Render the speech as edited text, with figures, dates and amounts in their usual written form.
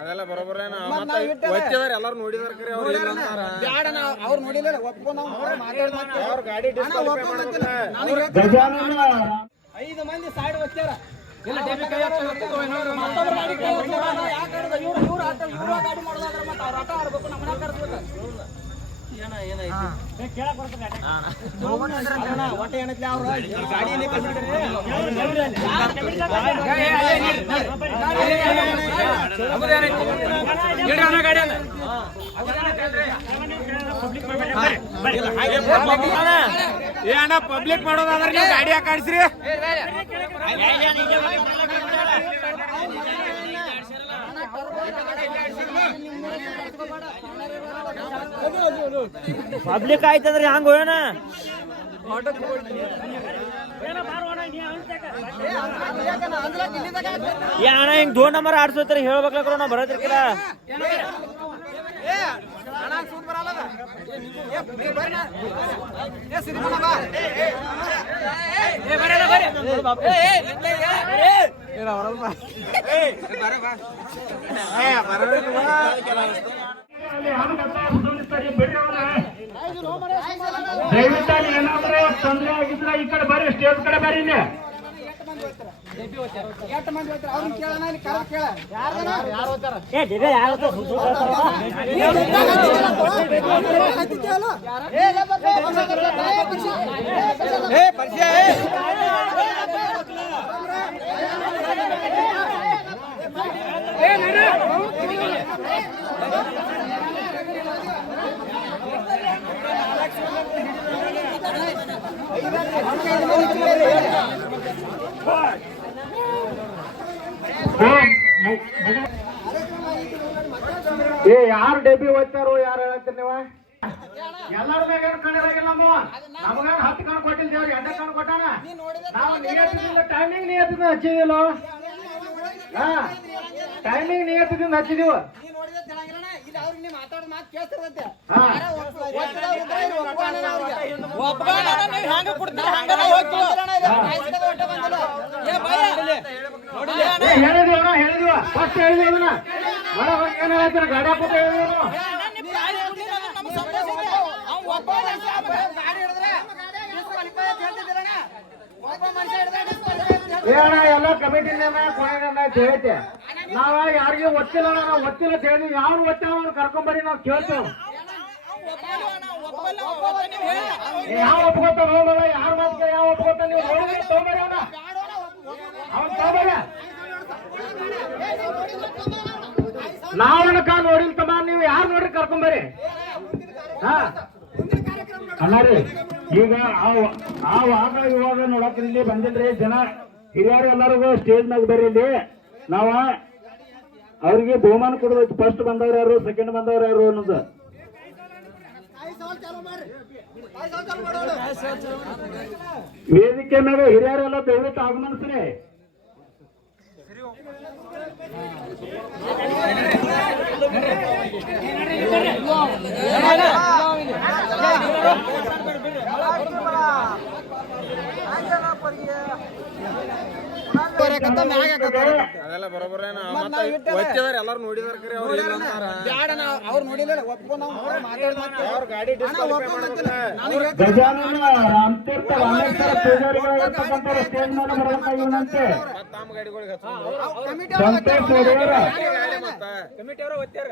ಅದೆಲ್ಲ ಬರೋಬರ ಎಲ್ಲಾರು ನೋಡಿದಾರ ಅವ್ರು ನೋಡಿಲ್ಲ ಒಪ್ಕೊಂಡ್ ಅವ್ರ ಗಾಡಿ 5 ಮಂದಿ ಸೈಡ್ ಒಚ್ಚಾರ ಗಾಡಿ ಮಾಡೋದಾದ್ರೆ ಮತ್ತೆ ಅವ್ರ ಆಟ ಆಡ್ಬೇಕು ನಮ್ಮನ್ನ ಕರ್ಸ್ಬೇಕು ಒಟ್ಟೆ ಏನೈತಿ ಅವ್ರು ಗಾಡಿಯಲ್ಲಿ ಏನ ಪಬ್ಲಿಕ್ ಮಾಡೋದಾದ್ರೆ ನೀವು ಗಾಡಿ ಯಾಕೆ ಆಡಿಸ್ರಿ ಪಬ್ಲಿಕ್ ಆಯ್ತಂದ್ರೆ ಹಂಗ ಹೋಯೋಣ ಅಣ್ಣ ಹಿಂಗ್ 2 ನಂಬರ್ ಆಡ್ಸೋತಾರೆ ಹೇಳ್ಬೇಕ್ರ ನಾವ್ ಬರೋದ್ರಕ್ಕಿಲ್ಲ ದಯವಿಟ್ಟು ಏನಾದ್ರೂ ತೊಂದರೆ ಆಗಿದ್ರೆ ಈ ಕಡೆ ಬರ್ರಿ ಸ್ಟೇಜ್ ಕಡೆ ಬರ್ರಿ ಇಲ್ಲಿ ಯಾರು ಡಬ್ಬಿ ಓದ್ತಾರೋ ಯಾರು ಹೇಳತ್ತೀರಿ ನೀವ ಎಲ್ಲಾರ ಮ್ಯಾಗ ಕಣ್ಣರಾಗಿಲ್ಲ ನಮಗ 10 ಕಣ್ ಕೊಟ್ಟಿಲ್ಲ ದೇವ್ರಿ 2 ಕಣ್ ಕೊಟ್ಟಾನ ನಾವು ನಿಯತ್ತಿಲ್ಲ ಟೈಮಿಂಗ್ ನಿಯತ್ತಿಂದ ಹಚ್ಚಿದಿಲ್ಲ ಟೈಮಿಂಗ್ ನಿಯತ್ತಿಂದ ಹಚ್ಚಿದೀವ ಹೇಳಿದೀವ ಫಸ್ಟ್ ಹೇಳಿದೀವನ ಏನ್ ಹೇಳ್ತೀರ ಗಾಡಿ ಹಾಕೋತ ಹೇಳಿದೀವ ಏನ ಎಲ್ಲ ಕಮಿಟಿನ ಕೊನೆಗಣ್ಣ ಹೇಳ್ತೆ ನಾವ ಯಾರಿಗೂ ಒತ್ತಿಲ್ಲ ನಾವು ಒತ್ತಿಲ್ಲ ಹೇಳಿ ಯಾರು ಒತ್ತಾವ ಕರ್ಕೊಂಬರಿ ನಾವು ಕೇಳ್ತೇವೆ ಯಾವ ಒಪ್ಕೋತಾನ ಹೋಗಲ್ಲ ಯಾರ ಮಾತಿಗೆ ಯಾವ ಒಪ್ಕೋತಾನ ನೀವು ನೋಡಿದ್ರೆ ತಗೊಂಬರಿ ಅವನ್ ತಗೊಂಬರ ನಾವನಕ ನೋಡಿಲ್ ತಮ್ಮ ನೀವು ಯಾರು ನೋಡ್ರಿ ಕರ್ಕೊಂಬರಿ ಅಲ್ಲ ರೀ ಈಗ ಆ ಆಗ ಇವಾಗ ನೋಡಕ್ ಇಲ್ಲಿ ಬಂದಿಲ್ರಿ ಜನ ಹಿರಿಯರು ಎಲ್ಲರಿಗೂ ಸ್ಟೇಜ್ ಮ್ಯಾಗ ಬರ್ರಿ ಇಲ್ಲಿ ನಾವ ಅವ್ರಿಗೆ ಬಹುಮಾನ ಕೊಡಬೇಕು ಫಸ್ಟ್ ಬಂದವ್ರು ಯಾರು ಸೆಕೆಂಡ್ ಬಂದವ್ರು ಯಾರು ಅನ್ನೋದು ವೇದಿಕೆ ಮ್ಯಾಗ ಹಿರಿಯರೆಲ್ಲ ದಯವಿಟ್ಟು ಆಗಮನಿಸ್ರಿ ಅದೆಲ್ಲ ಬರೋಬರ ಎಲ್ಲಾರು ನೋಡಿದಾರ ಅವ್ರು ನೋಡಿಲ್ಲ ಒಪ್ಕೊಂಡ್ ಅವ್ರ ಗಾಡಿ ಗಜಾನನ ರಾಮತೀರ್ಥ ರಾಮೇಶ್ವರ ಪೂಜಾರಿಗಳಿರ್ತಕ್ಕಂಥ ಸ್ಟೇಜ್ ಮೇಲೆ ಬರಬೇಕಾಗಿವಂತೆ ತಮ್ಮ ಗಾಡಿಗಳಿಗೆ ಸಂತೋಷ್ ಕಮಿಟಿ ಅವರ ಒತ್ತಾರ